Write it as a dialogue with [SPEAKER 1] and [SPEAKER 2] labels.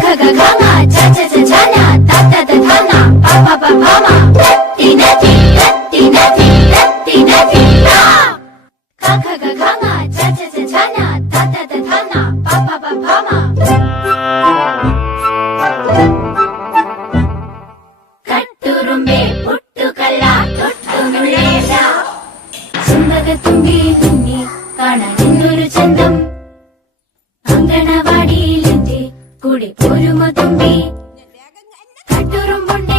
[SPEAKER 1] 가가 가마 차차차 차냐 따따따 타나. 빠빠빠 파마. 떼띠나티 떼띠나티 떼띠나티 나 가가가 가마 차차차 차냐 따따따 타나. 빠빠빠 파마. 가뚜름에 포르투갈라 도뚜물레라 숨바가 둥비둥 കൂടി ഒരു മതം കട്ടുറുമ്പുണ്ടേ